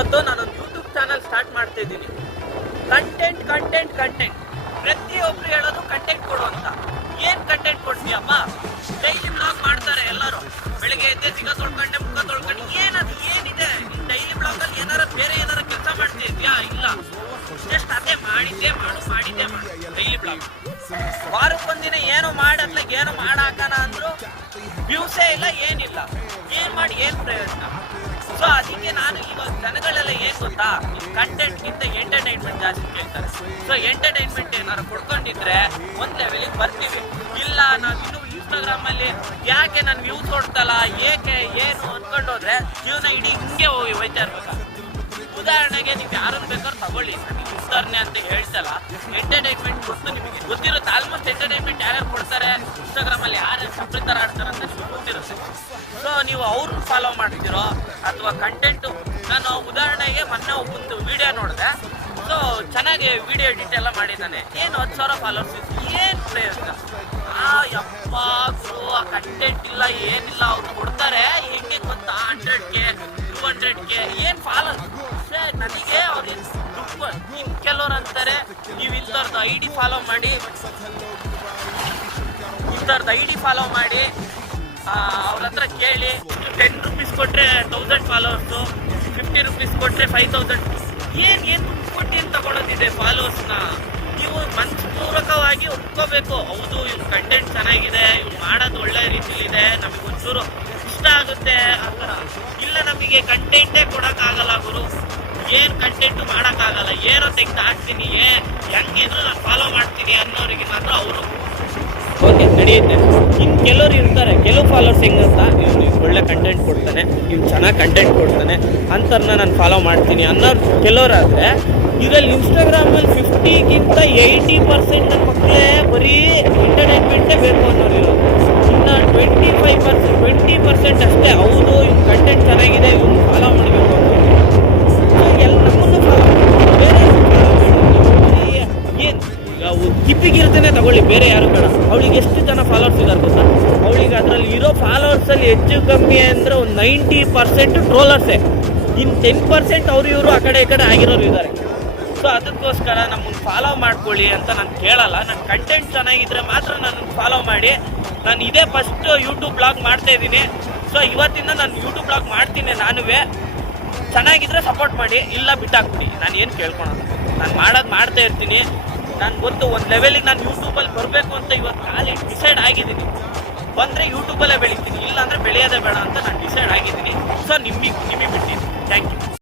ಇವತ್ತು ನಾನೊಂದು YouTube channel start ಮಾಡ್ತಾ ಇದ್ದೀನಿ. ಕಂಟೆಂಟ್ ಕಂಟೆಂಟ್ ಕಂಟೆಂಟ್ ಪ್ರತಿಯೊಬ್ರು ಹೇಳೋದು ಕಂಟೆಂಟ್ ಕೊಡು ಅಂತ. ಏನ್ ಕಂಟೆಂಟ್ ಕೊಡ್ತೀಯಪ್ಪ? ಡೈಲಿ ಬ್ಲಾಗ್ ಮಾಡ್ತಾರೆ ಎಲ್ಲರೂ. ಬೆಳಿಗ್ಗೆ ಎದ್ದೆ ಸಿಗ ತೊಳ್ಕೊಂಡೆ ಮುಖ ತೊಳ್ಕೊಂಡು ಏನದು ಏನಿದೆ ಡೈಲಿ ಬ್ಲಾಗ್ ಅಲ್ಲಿ? ಬೇರೆ ಏನಾರ ಕೆಲಸ ಮಾಡ್ತಿದ್ಯಾ? ಇಲ್ಲ, ಜಸ್ಟ್ ಅದೇ ಮಾಡಿದ್ದೆ ಮಾಡು ಡೈಲಿ ಬ್ಲಾಗ್. ವಾರಕ್ಕೊಂದಿನ ಏನು ಮಾಡತ್ಲ ಏನು ಮಾಡಾಕನ ಅಂದ್ರು ವ್ಯೂಸೇ ಇಲ್ಲ, ಏನಿಲ್ಲ. ಏನ್ ಮಾಡಿ ಏನ್ ಪ್ರಯೋಜನ? ಸೊ ಅದಕ್ಕೆ ನಾನು ಇವಾಗ ಜನಗಳೆಲ್ಲ ಏನ್ ಗೊತ್ತಾ, ಕಂಟೆಂಟ್ಗಿಂತ ಎಂಟರ್ಟೈನ್ಮೆಂಟ್ ಜಾಸ್ತಿ ಕೇಳ್ತಾರೆ. ಸೊ ಎಂಟರ್ಟೈನ್ಮೆಂಟ್ ಏನಾರು ಕೊಡ್ಕೊಂಡಿದ್ರೆ ಒಂದ್ ಲೆವೆಲಿಗೆ ಬರ್ತೀವಿ. ಇಲ್ಲ ನಾವು ಇನ್ನು ಇನ್ಸ್ಟಾಗ್ರಾಮ್ ಅಲ್ಲಿ ಯಾಕೆ ನಾನು ವ್ಯೂಸ್ ಕೊಡ್ತಲ್ಲ, ಏಕೆ ಏನು ಅನ್ಕೊಂಡೋದ್ರೆ ಜೀವನ ಇಡೀ ಹಿಂಗೆ ಹೋಯ್ತಾ ಇರ್ಬೇಕು. ಉದಾಹರಣೆಗೆ ನೀವು ಯಾರನ್ನು ಬೇಕಾದ್ರೂ ತಗೊಳ್ಳಿ, ನನಗೆ ಉದಾಹರಣೆ ಅಂತ ಹೇಳ್ತಲ್ಲ, ಎಂಟರ್ಟೈನ್ಮೆಂಟ್ ಕೊಟ್ಟು ನಿಮಗೆ ಗೊತ್ತಿರುತ್ತೆ. ಆಲ್ಮೋಸ್ಟ್ ಎಂಟರ್ಟೈನ್ಮೆಂಟ್ ಯಾರ್ಯಾರು ಕೊಡ್ತಾರೆ ಇನ್ಸ್ಟಾಗ್ರಾಮ್ ಅಲ್ಲಿ, ಯಾರು ಸಪ್ರೇಟ್ ತರ ಆಡ್ತಾರೆ ಅಂತ ನಿಮ್ಗೆ ಗೊತ್ತಿರುತ್ತೆ. ಸೊ ನೀವು ಅವ್ರನ್ನ ಫಾಲೋ ಮಾಡ್ತಿರೋ ಅಥವಾ ಕಂಟೆಂಟು. ನಾನು ಉದಾಹರಣೆಗೆ ಮೊನ್ನೆ ಒಬ್ಬಂದು ವಿಡಿಯೋ ನೋಡಿದೆ. ಸೊ ಚೆನ್ನಾಗಿ ವಿಡಿಯೋ ಎಡಿಟ್ ಎಲ್ಲ ಮಾಡಿದ್ದಾನೆ. ಏನು 10,000 ಫಾಲೋವರ್ಸ್. ಏನು ಪ್ರಯೋಜನ? ಯಪ್ಪ ಗುರು, ಆ ಕಂಟೆಂಟ್ ಇಲ್ಲ ಏನಿಲ್ಲ. ಅವ್ರು ಕೊಡ್ತಾರೆ ಹೆಂಗೆ ಗೊತ್ತಾ, 100K 200K ಏನು ಫಾಲೋವರ್ಸ್. ನನಗೆ ಅವ್ರು ಇನ್ನು ಕೆಲವ್ರು ಅಂತಾರೆ ನೀವು ಇಂಥವ್ರದ್ದು ಐ ಡಿ ಫಾಲೋ ಮಾಡಿ ಅವ್ರ ಹತ್ರ ಕೇಳಿ 10 ರೂಪೀಸ್ ಕೊಟ್ಟರೆ 1000 ಫಾಲೋವರ್ಸು, 50 ರೂಪೀಸ್ ಕೊಟ್ಟರೆ 5000. ಏನು ಕೊಟ್ಟು ಏನು ತಗೊಳೋದಿದೆ ಫಾಲೋವರ್ಸ್ನ? ನೀವು ಮನಸ್ಪೂರ್ವಕವಾಗಿ ಒಪ್ಕೋಬೇಕು. ಹೌದು, ಇವ್ರ ಕಂಟೆಂಟ್ ಚೆನ್ನಾಗಿದೆ, ಇವ್ರು ಮಾಡೋದು ಒಳ್ಳೆ ರೀತಿಲಿದೆ, ನಮಗೆ ಒಂಚೂರು ಇಷ್ಟ ಆಗುತ್ತೆ ಆ ಥರ. ಇಲ್ಲ ನಮಗೆ ಕಂಟೆಂಟೇ ಕೊಡೋಕ್ಕಾಗಲ್ಲ ಗುರು, ಏನು ಕಂಟೆಂಟು ಮಾಡೋಕ್ಕಾಗಲ್ಲ, ಏನೋ ತೆಗೆದು ಹಾಕ್ತೀನಿ, ಹೆಂಗಿದ್ರು ನಾನು ಫಾಲೋ ಮಾಡ್ತೀನಿ ಅನ್ನೋರಿಗೆ ಮಾತ್ರ ಅವರು ಓಕೆ ನಡೆಯುತ್ತೆ. ಇನ್ನು ಕೆಲವರು ಇರ್ತಾರೆ, ಕೆಲವು ಫಾಲೋವರ್ಸ್ ಹೆಂಗಂತ, ಇವ್ನು ಒಳ್ಳೆ ಕಂಟೆಂಟ್ ಕೊಡ್ತಾನೆ, ಇವ್ನು ಚೆನ್ನಾಗಿ ಕಂಟೆಂಟ್ ಕೊಡ್ತಾನೆ ಅಂಥವ್ರನ್ನ ನಾನು ಫಾಲೋ ಮಾಡ್ತೀನಿ ಅನ್ನೋರು ಕೆಲವರಾದರೆ, ಇದರಲ್ಲಿ ಇನ್ಸ್ಟಾಗ್ರಾಮಲ್ಲಿ 50ಗಿಂತ 80% ನನ್ನ ಮಕ್ಕಳೇ ಬರೀ ಎಂಟರ್ಟೈನ್ಮೆಂಟೇ ಬೇಕು ಅನ್ನೋರು ಇರೋದು. ಇನ್ನು 20% ಅಷ್ಟೇ ಹೌದು ಇವ್ನು ಕಂಟೆಂಟ್ ಚೆನ್ನಾಗಿದೆ, ಇವ್ನು ಫಾಲೋ ಮಾಡಬೇಕು ಅಂತ. ಎಲ್ಲ ನಮ್ಮನ್ನು ಫಾಲೋ ಬೇರೆ ಏನು ಕಿಪ್ಪಿಗಿರ್ತೇನೆ ತಗೊಳ್ಳಿ, ಬೇರೆ ಯಾರು ಬೇಡ. ಅವಳಿಗೆ ಎಷ್ಟು ಜನ ಫಾಲೋವರ್ಸ್ ಇದ್ದಾರೆ ಗೊತ್ತಾ? ಅವಳಿಗೆ ಅದರಲ್ಲಿ ಇರೋ ಫಾಲೋವರ್ಸಲ್ಲಿ ಹೆಚ್ಚು ಕಮ್ಮಿ ಅಂದರೆ ಒಂದು 90% ಟ್ರೋಲರ್ಸೇ. ಇನ್ನು 10% ಅವರು ಇವರು ಆ ಕಡೆ ಈ ಕಡೆ ಆಗಿರೋರು ಇದ್ದಾರೆ. ಸೊ ಅದಕ್ಕೋಸ್ಕರ ನಮ್ಮನ್ನು ಫಾಲೋ ಮಾಡ್ಕೊಳ್ಳಿ ಅಂತ ನಾನು ಕೇಳಲ್ಲ. ನನ್ನ ಕಂಟೆಂಟ್ ಚೆನ್ನಾಗಿದ್ರೆ ಮಾತ್ರ ನನ್ನನ್ನು ಫಾಲೋ ಮಾಡಿ. ನಾನು ಇದೇ ಫಸ್ಟ್ ಯೂಟ್ಯೂಬ್ ಬ್ಲಾಗ್ ಮಾಡ್ತಾ ಇದ್ದೀನಿ. ಸೊ ಇವತ್ತಿಂದ ನಾನು ಯೂಟ್ಯೂಬ್ ಬ್ಲಾಗ್ ಮಾಡ್ತೀನಿ. ನಾನುವೇ ಚೆನ್ನಾಗಿದ್ರೆ ಸಪೋರ್ಟ್ ಮಾಡಿ, ಇಲ್ಲ ಬಿಟ್ಟಾಕ್ಬಿಡಿ. ನಾನು ಏನು ಕೇಳ್ಕೊಳೋದು, ನಾನು ಮಾಡ್ತಾ ಇರ್ತೀನಿ. ನಾನು ಗೊತ್ತು ಒಂದು ಲೆವೆಲಿಗೆ ನಾನು ಯೂಟ್ಯೂಬಲ್ಲಿ ಬರಬೇಕು ಅಂತ ಇವತ್ತು ಕಾಲಿ ಡಿಸೈಡ್ ಆಗಿದ್ದೀನಿ. ಬಂದರೆ ಯೂಟ್ಯೂಬಲ್ಲೇ ಬೆಳಿತೀನಿ, ಇಲ್ಲ ಅಂದರೆ ಬೆಳೆಯೋದೇ ಬೇಡ ಅಂತ ನಾನು ಡಿಸೈಡ್ ಆಗಿದ್ದೀನಿ. ಸೊ ನಿಮಗೆ ಬಿಟ್ಟಿದ್ದೀನಿ. Thank you.